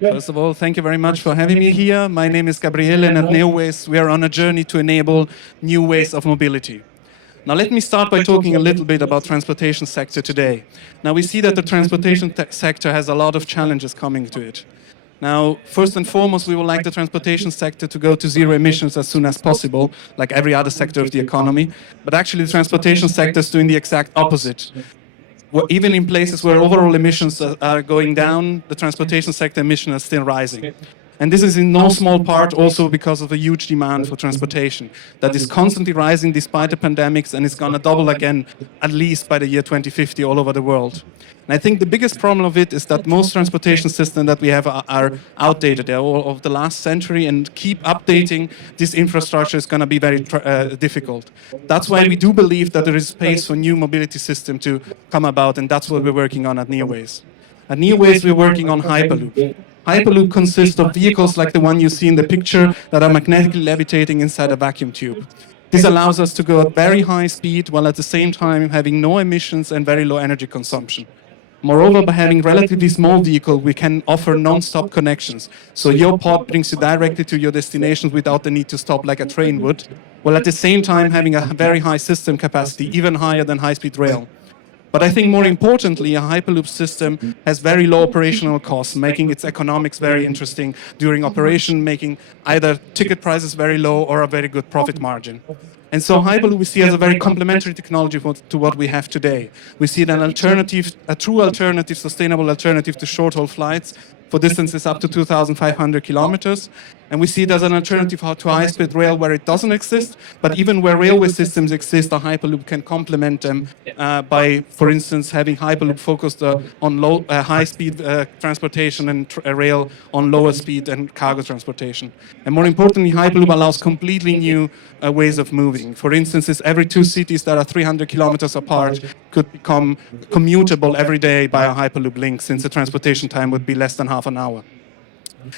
First of all, thank you very much for having me here. My name is Gabriele, and at Neoways, we are on a journey to enable new ways of mobility. Now, let me start by talking a little bit about transportation sector today. Now, we see that the transportation sector has a lot of challenges coming to it. Now, first and foremost, we would like the transportation sector to go to zero emissions as soon as possible, like every other sector of the economy. But actually, the transportation sector is doing the exact opposite. Even in places where overall emissions are going down, the transportation sector emissions are still rising. And this is in no small part also because of a huge demand for transportation that is constantly rising despite the pandemics, and it's going to double again at least by the year 2050 all over the world. And I think the biggest problem of it is that most transportation systems that we have are outdated. They're all of the last century, and keep updating this infrastructure is going to be very difficult. That's why we do believe that there is space for new mobility system to come about, and that's what we're working on at Neoways. At Neoways, we're working on Hyperloop. Hyperloop consists of vehicles like the one you see in the picture that are magnetically levitating inside a vacuum tube. This allows us to go at very high speed while at the same time having no emissions and very low energy consumption. Moreover, by having relatively small vehicle, we can offer non-stop connections. So your pod brings you directly to your destination without the need to stop like a train would, while at the same time having a very high system capacity, even higher than high-speed rail. But I think more importantly, a Hyperloop system has very low operational costs, making its economics very interesting during operation, making either ticket prices very low or a very good profit margin. And so Hyperloop we see as a very complementary technology to what we have today. We see it an alternative, a true alternative, sustainable alternative to short-haul flights for distances up to 2,500 kilometers. And we see it as an alternative to high-speed rail where it doesn't exist, but even where railway systems exist, a Hyperloop can complement them by, for instance, having Hyperloop focused on high-speed transportation and rail on lower speed and cargo transportation. And more importantly, Hyperloop allows completely new ways of moving. For instance, every two cities that are 300 kilometers apart could become commutable every day by a Hyperloop link, since the transportation time would be less than half an hour.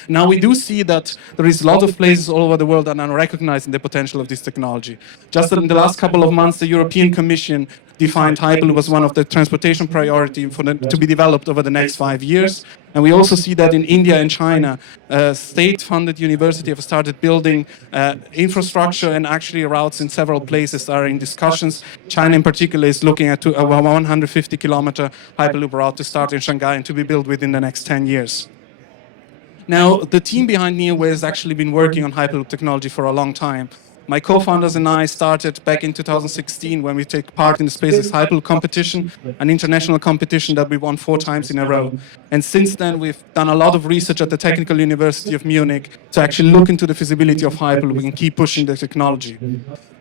Now, we do see that there is a lot of places all over the world that are recognizing the potential of this technology. Just in the last couple of months, the European Commission defined Hyperloop as one of the transportation priorities to be developed over the next 5 years. And we also see that in India and China, state-funded universities have started building infrastructure, and actually routes in several places are in discussions. China in particular is looking at a 150-kilometer Hyperloop route to start in Shanghai and to be built within the next 10 years. Now, the team behind Neoways has actually been working on Hyperloop technology for a long time. My co-founders and I started back in 2016 when we took part in the Spaces Hyperloop competition, an international competition that we won 4 times in a row. And since then, we've done a lot of research at the Technical University of Munich to actually look into the feasibility of Hyperloop and keep pushing the technology.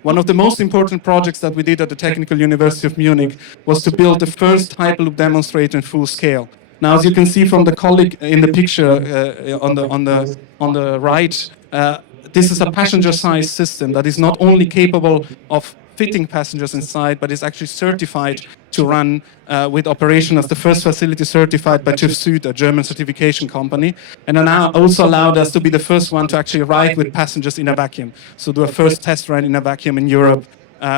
One of the most important projects that we did at the Technical University of Munich was to build the first Hyperloop demonstrator in full scale. Now, as you can see from the colleague in the picture on the right, this is a passenger-sized system that is not only capable of fitting passengers inside, but is actually certified to run with operation as the first facility certified by TÜV Süd, a German certification company, and now also allowed us to be the first one to actually ride with passengers in a vacuum. So do a first test ride in a vacuum in Europe.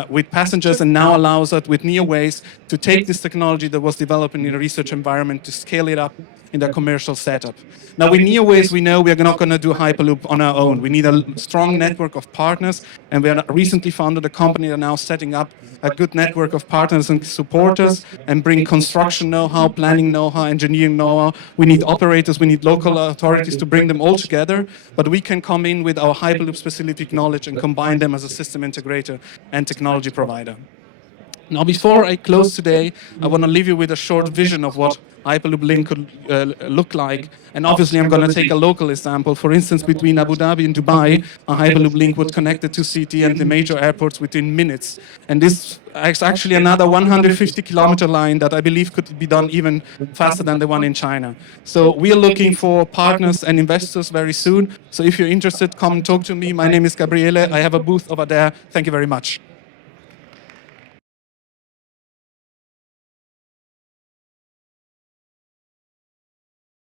With passengers, and now allows us with Neoways to take this technology that was developed in a research environment to scale it up in the commercial setup. Now with Neoways, we know we're not going to do Hyperloop on our own. We need a strong network of partners, and we recently founded a company that are now setting up a good network of partners and supporters and bring construction know-how, planning know-how, engineering know-how. We need operators, we need local authorities to bring them all together, but we can come in with our Hyperloop specific knowledge and combine them as a system integrator and technology provider. Now, before I close today, I want to leave you with a short vision of what Hyperloop link could look like. And obviously, I'm going to take a local example. For instance, between Abu Dhabi and Dubai, a Hyperloop link would connect the two cities and the major airports within minutes. And this is actually another 150-kilometer line that I believe could be done even faster than the one in China. So we are looking for partners and investors very soon. So if you're interested, come talk to me. My name is Gabriele. I have a booth over there. Thank you very much.